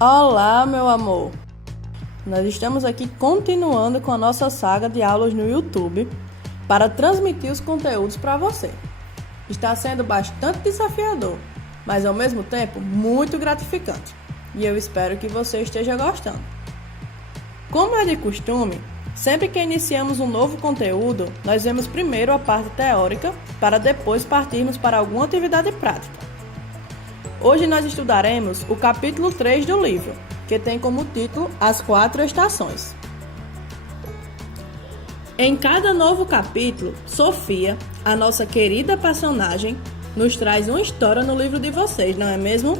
Olá, meu amor! Nós estamos aqui continuando com a nossa saga de aulas no YouTube para transmitir os conteúdos para você. Está sendo bastante desafiador, mas ao mesmo tempo muito gratificante, e eu espero que você esteja gostando. Como é de costume, sempre que iniciamos um novo conteúdo, nós vemos primeiro a parte teórica para depois partirmos para alguma atividade prática. Hoje nós estudaremos o capítulo 3 do livro, que tem como título As 4 Estações. Em cada novo capítulo, Sofia, a nossa querida personagem, nos traz uma história no livro de vocês, não é mesmo?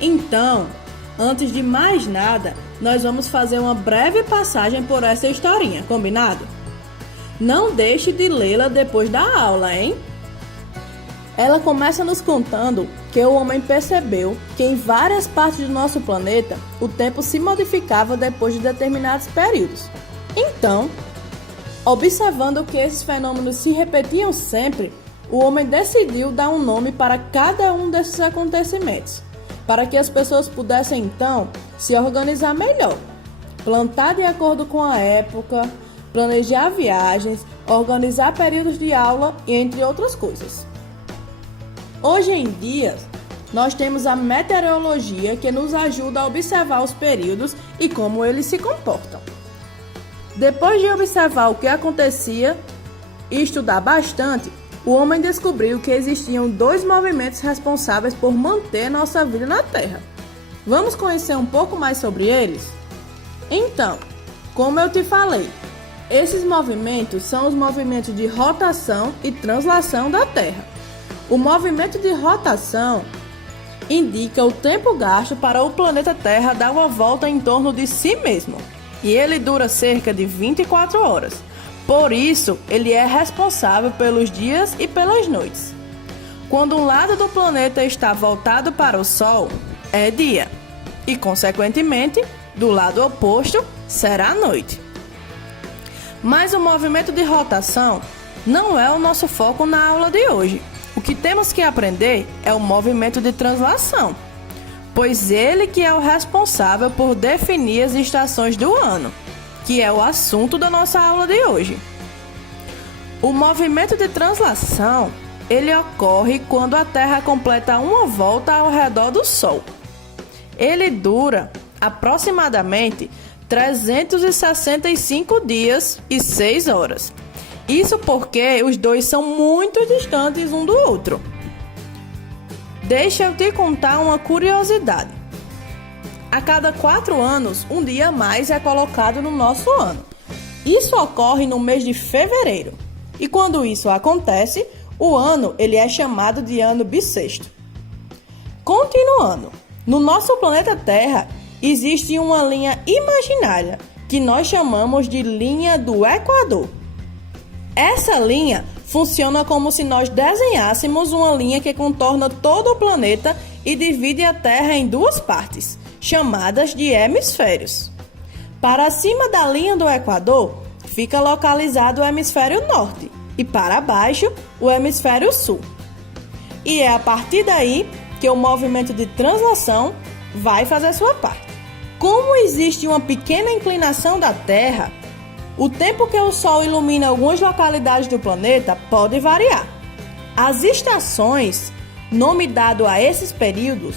Então, antes de mais nada, nós vamos fazer uma breve passagem por essa historinha, combinado? Não deixe de lê-la depois da aula, hein? Ela começa nos contando que o homem percebeu que em várias partes do nosso planeta o tempo se modificava depois de determinados períodos. Então, observando que esses fenômenos se repetiam sempre, o homem decidiu dar um nome para cada um desses acontecimentos, para que as pessoas pudessem então se organizar melhor, plantar de acordo com a época, planejar viagens, organizar períodos de aula e entre outras coisas. Hoje em dia, nós temos a meteorologia que nos ajuda a observar os períodos e como eles se comportam. Depois de observar o que acontecia e estudar bastante, o homem descobriu que existiam 2 movimentos responsáveis por manter nossa vida na Terra. Vamos conhecer um pouco mais sobre eles? Então, como eu te falei, esses movimentos são os movimentos de rotação e translação da Terra. O movimento de rotação indica o tempo gasto para o planeta Terra dar uma volta em torno de si mesmo, e ele dura cerca de 24 horas. Por isso, ele é responsável pelos dias e pelas noites. Quando um lado do planeta está voltado para o Sol, é dia, e consequentemente, do lado oposto, será noite. Mas o movimento de rotação não é o nosso foco na aula de hoje. O que temos que aprender é o movimento de translação, pois ele que é o responsável por definir as estações do ano, que é o assunto da nossa aula de hoje. O movimento de translação, ele ocorre quando a Terra completa uma volta ao redor do Sol. Ele dura aproximadamente 365 dias e 6 horas. Isso porque os dois são muito distantes um do outro. Deixa eu te contar uma curiosidade. A cada 4 anos, um dia a mais é colocado no nosso ano. Isso ocorre no mês de fevereiro. E quando isso acontece, o ano ele é chamado de ano bissexto. Continuando, no nosso planeta Terra existe uma linha imaginária que nós chamamos de linha do Equador. Essa linha funciona como se nós desenhássemos uma linha que contorna todo o planeta e divide a Terra em 2 partes, chamadas de hemisférios. Para cima da linha do Equador fica localizado o hemisfério norte e para baixo o hemisfério sul. E é a partir daí que o movimento de translação vai fazer sua parte. Como existe uma pequena inclinação da Terra, o tempo que o Sol ilumina algumas localidades do planeta pode variar. As estações, nome dado a esses períodos,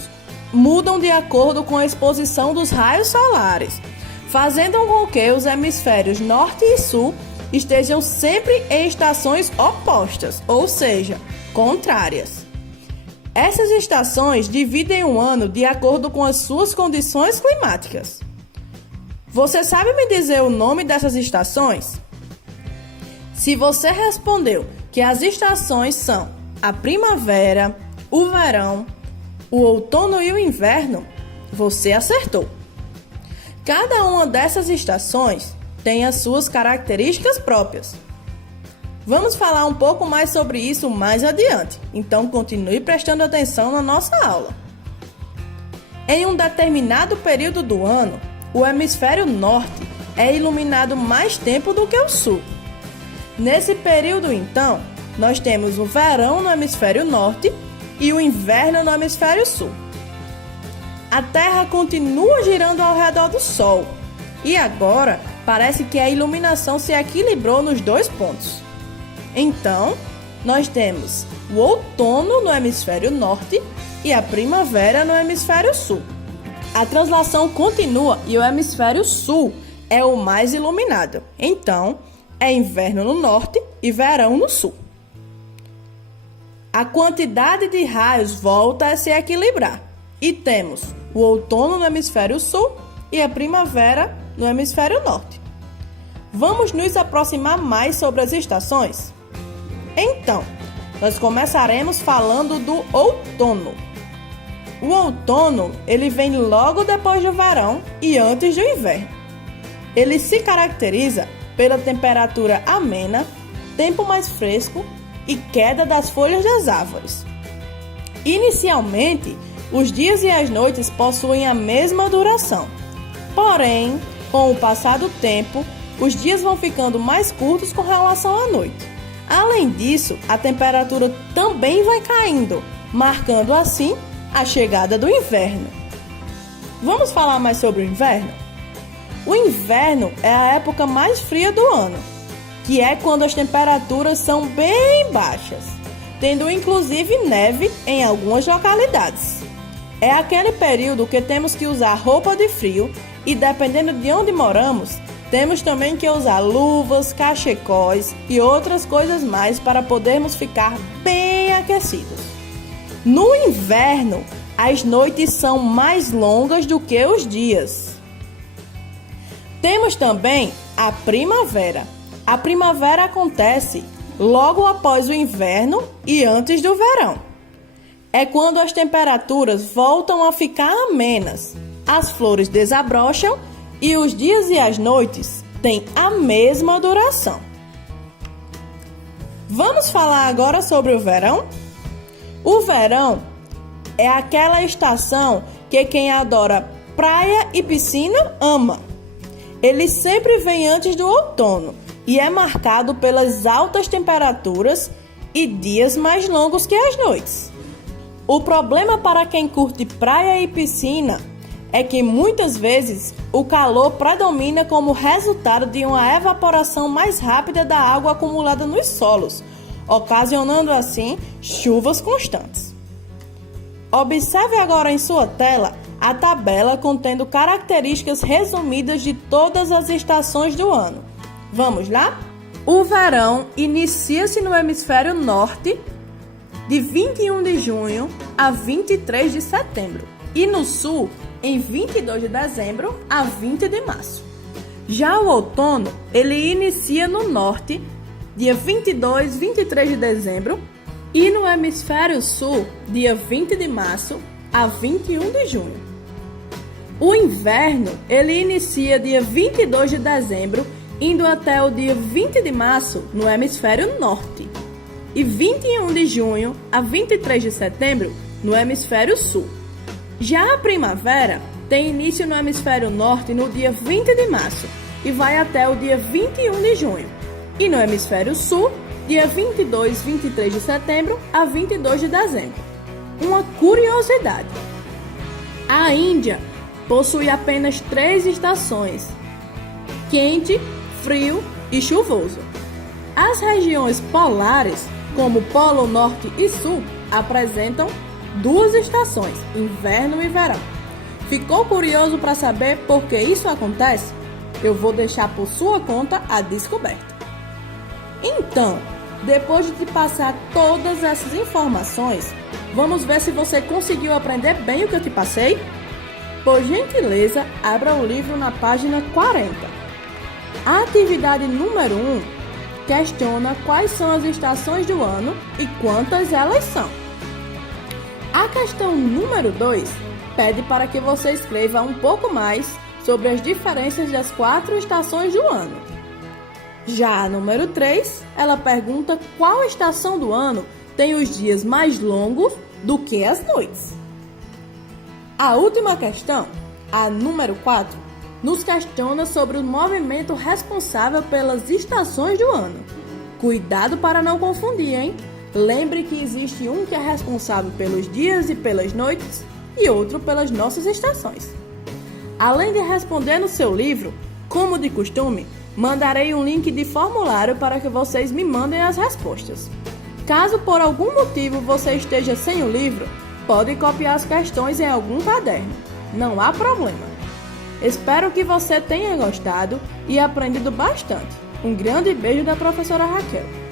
mudam de acordo com a exposição dos raios solares, fazendo com que os hemisférios norte e sul estejam sempre em estações opostas, ou seja, contrárias. Essas estações dividem o ano de acordo com as suas condições climáticas. Você sabe me dizer o nome dessas estações? Se você respondeu que as estações são a primavera, o verão, o outono e o inverno, você acertou. Cada uma dessas estações tem as suas características próprias. Vamos falar um pouco mais sobre isso mais adiante, então continue prestando atenção na nossa aula. Em um determinado período do ano, o hemisfério norte é iluminado mais tempo do que o sul. Nesse período, então, nós temos o verão no hemisfério norte e o inverno no hemisfério sul. a Terra continua girando ao redor do Sol. E agora, parece que a iluminação se equilibrou nos dois pontos. Então, nós temos o outono no hemisfério norte e a primavera no hemisfério sul. A translação continua e o hemisfério sul é o mais iluminado. Então, é inverno no norte e verão no sul. A quantidade de raios volta a se equilibrar. E temos o outono no hemisfério sul e a primavera no hemisfério norte. Vamos nos aproximar mais sobre as estações? Então, nós começaremos falando do outono. O outono, ele vem logo depois do verão e antes do inverno. Ele se caracteriza pela temperatura amena, tempo mais fresco e queda das folhas das árvores. Inicialmente, os dias e as noites possuem a mesma duração. Porém, com o passar do tempo, os dias vão ficando mais curtos com relação à noite. Além disso, a temperatura também vai caindo, marcando assim a chegada do inverno. Vamos falar mais sobre o inverno? O inverno é a época mais fria do ano, que é quando as temperaturas são bem baixas, tendo inclusive neve em algumas localidades. É aquele período que temos que usar roupa de frio e, dependendo de onde moramos, temos também que usar luvas, cachecóis e outras coisas mais para podermos ficar bem aquecidos. No inverno, as noites são mais longas do que os dias. Temos também a primavera. A primavera acontece logo após o inverno e antes do verão. É quando as temperaturas voltam a ficar amenas, as flores desabrocham e os dias e as noites têm a mesma duração. Vamos falar agora sobre o verão? O verão é aquela estação que quem adora praia e piscina ama. Ele sempre vem antes do outono e é marcado pelas altas temperaturas e dias mais longos que as noites. O problema para quem curte praia e piscina é que muitas vezes o calor predomina como resultado de uma evaporação mais rápida da água acumulada nos solos, ocasionando assim chuvas constantes. Observe agora em sua tela a tabela contendo características resumidas de todas as estações do ano. Vamos lá? O verão inicia-se no hemisfério norte de 21 de junho a 23 de setembro e no sul em 22 de dezembro a 20 de março. Já o outono, ele inicia no norte dia 22, 23 de dezembro e no hemisfério sul dia 20 de março a 21 de junho. O inverno, ele inicia dia 22 de dezembro, indo até o dia 20 de março no hemisfério norte, e 21 de junho a 23 de setembro no hemisfério sul. Já a primavera tem início no hemisfério norte no dia 20 de março e vai até o dia 21 de junho, e no hemisfério sul, dia 22, 23 de setembro a 22 de dezembro. Uma curiosidade: a Índia possui apenas 3 estações: quente, frio e chuvoso. As regiões polares, como Polo Norte e Sul, apresentam 2 estações, inverno e verão. Ficou curioso para saber por que isso acontece? Eu vou deixar por sua conta a descoberta. Então, depois de te passar todas essas informações, vamos ver se você conseguiu aprender bem o que eu te passei? Por gentileza, abra o livro na página 40. A atividade número 1 questiona quais são as estações do ano e quantas elas são. A questão número 2 pede para que você escreva um pouco mais sobre as diferenças das 4 estações do ano. Já a número 3, ela pergunta qual estação do ano tem os dias mais longos do que as noites. A última questão, a número 4, nos questiona sobre o movimento responsável pelas estações do ano. Cuidado para não confundir, hein? Lembre que existe um que é responsável pelos dias e pelas noites e outro pelas nossas estações. Além de responder no seu livro, como de costume, mandarei um link de formulário para que vocês me mandem as respostas. Caso por algum motivo você esteja sem o livro, pode copiar as questões em algum caderno. Não há problema. Espero que você tenha gostado e aprendido bastante. Um grande beijo da professora Raquel.